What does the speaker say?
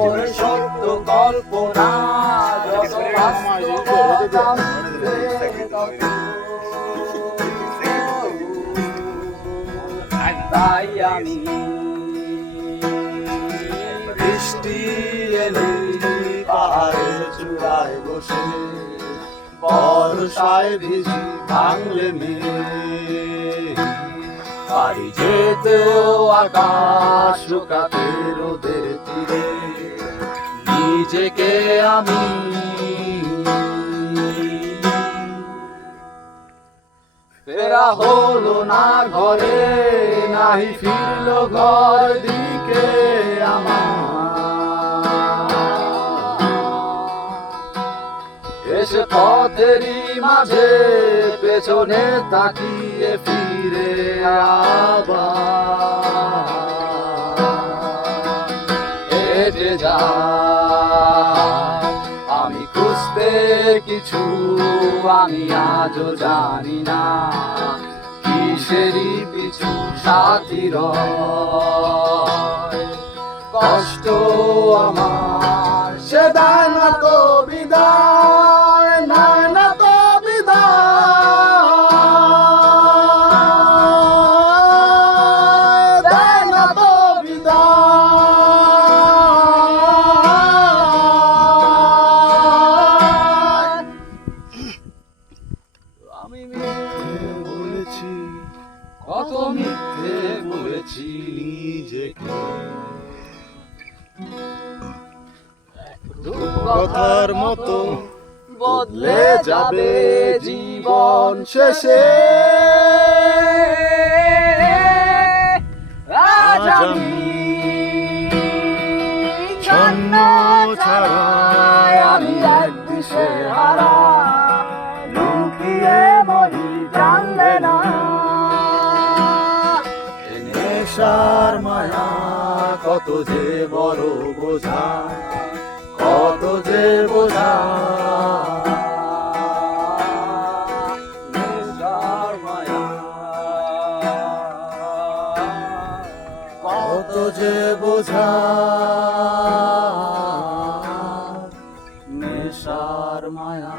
সকল সত্য কল্পনা যত বাস্তবতা তাই আমি বৃষ্টি এলে পাহাড়ের চূড়ায় বসে বর্ষায় ভিজি ভাঙলে পারি যেতেও আকাশ শুকাতে রোদের তীরে নিজেকে আমি ফেরা হলো না ঘরে নাহি ফিরলো ঘর দিকে আমার এসে পথেরই মাঝে পেছনে তাকিয়ে ফিরে আবার হেঁটে যায় আমি খুঁজতে কিছু আমি আজও জানি না কিসেরই পিছু সাথীর কষ্ট আমার সে দেয় না তো বিদায় নেয় না তো বিদায় দেয় না তো বিদায় আমি বলেছি কত মিথ্যে বলেছি নিজেকে কথার মতো বদলে যাবে জীবন শেষে আজ আমি ছন্ন ছাড়াই আমি এক দিশে হারা লুকিয়ে মরি জানলে না নেশার মায়া কত যে বড় বোঝা কত যে বোঝা নেশার মায়া কত যে বোঝা নেশার মায়া